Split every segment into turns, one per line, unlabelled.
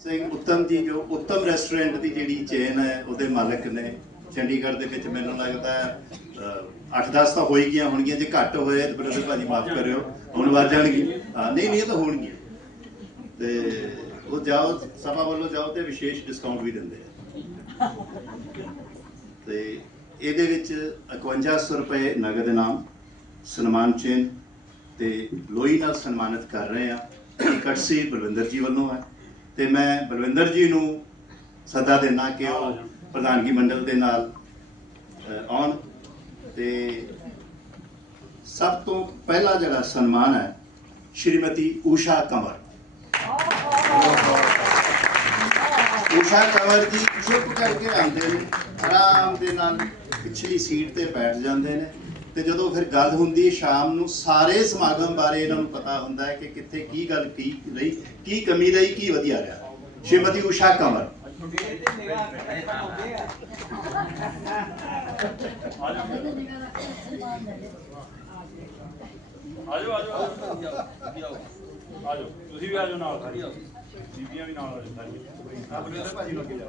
ਸਿੰਘ ਉੱਤਮ ਜੀ, ਜੋ ਉੱਤਮ ਰੈਸਟੋਰੈਂਟ ਦੀ ਜਿਹੜੀ ਚੇਨ ਹੈ, ਉਹਦੇ ਮਾਲਕ ਨੇ ਚੰਡੀਗੜ੍ਹ ਦੇ ਵਿੱਚ ਮੈਨੂੰ ਲੱਗਦਾ ਹੈ 8-10 ਤਾਂ ਹੋ ਹੀ ਗਈਆਂ ਹੋਣਗੀਆਂ, ਜੇ ਘੱਟ ਹੋਏ ਤਾਂ ਬ੍ਰਦਰ ਭਾਜੀ ਮਾਫ ਕਰਿਓ, ਹੁਣ ਵੱਧ ਜਾਣਗੀਆਂ। ਨਹੀਂ ਨਹੀਂ ਤਾਂ ਹੋਣਗੀਆਂ। ਤੇ ਉਹ ਜਾਓ, ਸਭਾ ਵੱਲੋਂ ਜਾਓ ਤੇ ਵਿਸ਼ੇਸ਼ ਡਿਸਕਾਊਂਟ ਵੀ ਦਿੰਦੇ ਆ। ਤੇ ਇਹਦੇ ਵਿੱਚ 5100 ਰੁਪਏ ਨਗਦ ਇਨਾਮ, ਸਨਮਾਨ ਚਿੰਨ੍ਹ ਤੇ ਲੋਈ ਨਾਲ ਸਨਮਾਨਿਤ ਕਰ ਰਹੇ ਆ। ਕਟਸੀ ਬਲਵਿੰਦਰ ਜੀ ਵੱਲੋਂ ਹੈ। ਤੇ ਮੈਂ ਬਲਵਿੰਦਰ ਜੀ ਨੂੰ ਸੱਦਾ ਦੇਣਾ ਕਿ ਉਹ ਪ੍ਰਧਾਨਗੀ ਮੰਡਲ ਦੇ ਨਾਲ ਆਉਣ। ਤੇ ਸਭ ਤੋਂ ਪਹਿਲਾ ਜਿਹੜਾ ਸਨਮਾਨ ਹੈ ਸ਼੍ਰੀਮਤੀ ਊਸ਼ਾ ਕੰਵਰ। ਊਸ਼ਾ ਕੰਵਰ ਜੀ ਚੁੱਪ ਕਰਕੇ ਆਉਂਦੇ ਨੇ ਆਰਾਮ ਦੇ ਨਾਲ ਪਿਛਲੀ ਸੀਟ ਤੇ ਬੈਠ ਜਾਂਦੇ ਨੇ। ਤੇ ਜਦੋਂ ਫਿਰ ਗੱਲ ਹੁੰਦੀ ਹੈ ਸ਼ਾਮ ਨੂੰ, ਸਾਰੇ ਸਮਾਗਮ ਬਾਰੇ ਇਹਨਾਂ ਨੂੰ ਪਤਾ ਹੁੰਦਾ ਹੈ ਕਿ ਕਿੱਥੇ ਕੀ ਗੱਲ ਕੀ ਰਹੀ ਕੀ ਕਮੀ ਰਹੀ ਕੀ ਵਧੀਆ ਰਿਹਾ। ਸ਼੍ਰੀਮਤੀ ਊਸ਼ਾ ਕੰਵਰ
ਆਜੋ ਆਜੋ ਆਜੋ, ਤੁਸੀਂ ਵੀ ਆਜੋ ਨਾਲ ਸਾਰੀ ਬੀਬੀਆਂ ਵੀ ਨਾਲ ਆਜੋ ਸਾਰੀ
ਆ ਬਲਵਿੰਦਰ ਭਾਜੀ ਨੂੰ ਅੱਗੇ ਜਾਓ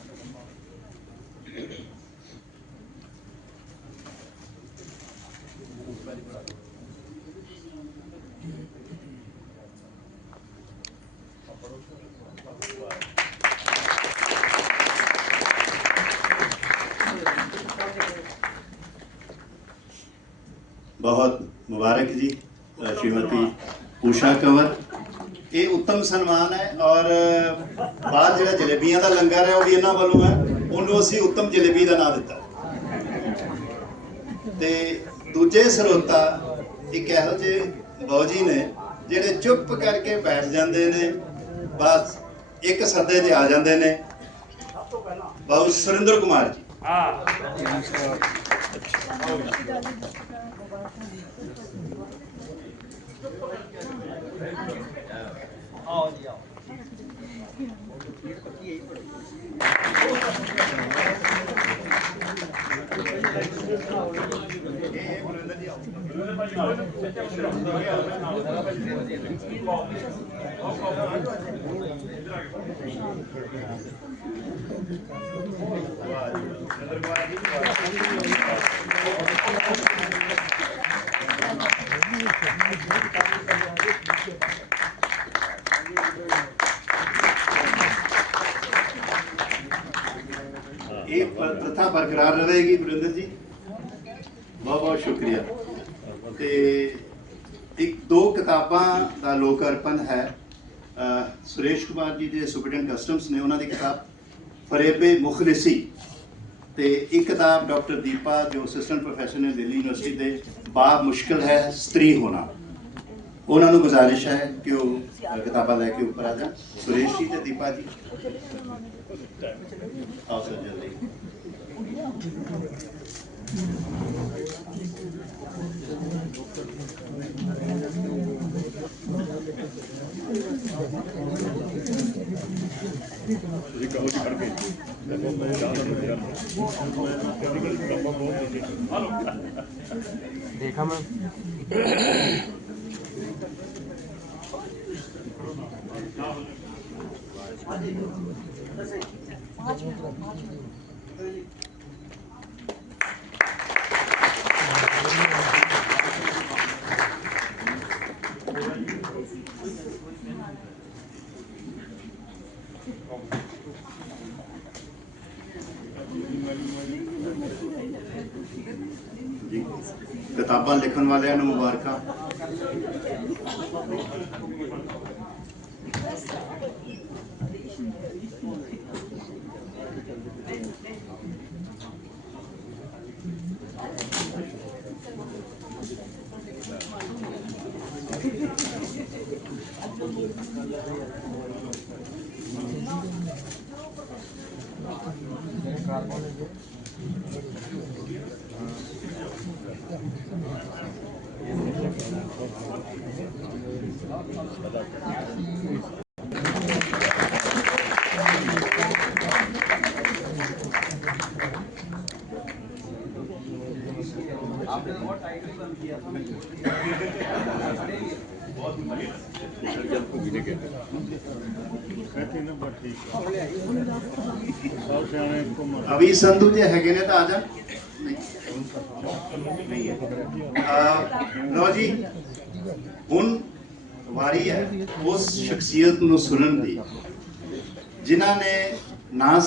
ਬਹੁਤ ਮੁਬਾਰਕ ਜੀ ਸ਼੍ਰੀਮਤੀ ਊਸ਼ਾ ਕੰਵਰ। ਇਹ ਉੱਤਮ ਸਨਮਾਨ ਹੈ ਔਰ ਬਾਅਦ ਜਿਹੜਾ ਜਲੇਬੀਆਂ ਦਾ ਲੰਗਰ ਹੈ, ਉਹ ਵੀ ਇਹਨਾਂ ਵੱਲੋਂ ਹੈ। ਉਹਨੂੰ ਅਸੀਂ ਉੱਤਮ ਜਲੇਬੀ ਦਾ ਨਾਮ ਦਿੱਤਾ। ਤੇ ਦੂਜੇ ਸਰੋਤਾ, ਇੱਕ ਇਹੋ ਜਿਹੇ ਬੌਜੀ ਨੇ, ਜਿਹੜੇ ਚੁੱਪ ਕਰਕੇ ਬੈਠ ਜਾਂਦੇ ਨੇ, ਬਸ ਇੱਕ ਸੱਦੇ ਤੇ ਆ ਜਾਂਦੇ ਨੇ। ਬਾਬੂ ਸੁਰਿੰਦਰ ਕੁਮਾਰ ਜੀ।
ਹਾਂ।
아, 어디요? ਇਹ ਪ੍ਰਥਾ ਬਰਕਰਾਰ ਰਹੇਗੀ ਗੁਰਿੰਦਰ ਜੀ। ਬਹੁਤ ਬਹੁਤ ਸ਼ੁਕਰੀਆ। ਤੇ ਇੱਕ ਦੋ ਕਿਤਾਬਾਂ ਦਾ ਲੋਕ ਅਰਪਣ ਹੈ ਸੁਰੇਸ਼ ਕੁਮਾਰ ਜੀ ਦੇ ਸੁਪਰਡੈਂਟ ਕਸਟਮਸ ਨੇ ਉਹਨਾਂ ਦੀ ਕਿਤਾਬ। ਫਰੇਬੇ ਮੁਖਲਿਸੀ। ਤੇ ਇੱਕ ਕਿਤਾਬ ਡਾਕਟਰ ਦੀਪਾ, ਜੋ ਅਸਿਸਟੈਂਟ ਪ੍ਰੋਫੈਸਰ ਨੇ ਦਿੱਲੀ ਯੂਨੀਵਰਸਿਟੀ ਦੇ ਬਾ ਮੁਸ਼ਕਲ ਹੈ ਸਤਰੀ ਹੋਣਾ। ਉਹਨਾਂ ਨੂੰ ਗੁਜ਼ਾਰਿਸ਼ ਹੈ ਕਿ ਉਹ ਕਿਤਾਬਾਂ ਲੈ ਕੇ ਉੱਪਰ ਆ ਜਾਣ। ਸੁਰੇਸ਼ ਜੀ ਤੇ ਦੀਪਾ ਜੀ। ਆਓ ਸਰ, ਜਲਦੀ।
देखा मैं पाँच मिनट
पाँच मिनट
ਜੀ ਕਿਤਾਬਾਂ ਲਿਖਣ ਵਾਲਿਆਂ ਨੂੰ ਮੁਬਾਰਕਾਂ। आपने बहुत टाइटल बंद किया था।
बहुत ये
ਅਵੀ ਸੰਧੂ ਜੇ ਹੈਗੇ ਨੇ ਤਾਂ ਆ ਜਾਣ ਨਹੀਂ ਲਓ ਜੀ, ਹੁਣ ਵਾਰੀ ਹੈ ਉਸ ਸ਼ਖਸੀਅਤ ਨੂੰ ਸੁਣਨ ਦੀ, ਜਿਨ੍ਹਾਂ ਨੇ ਨਾ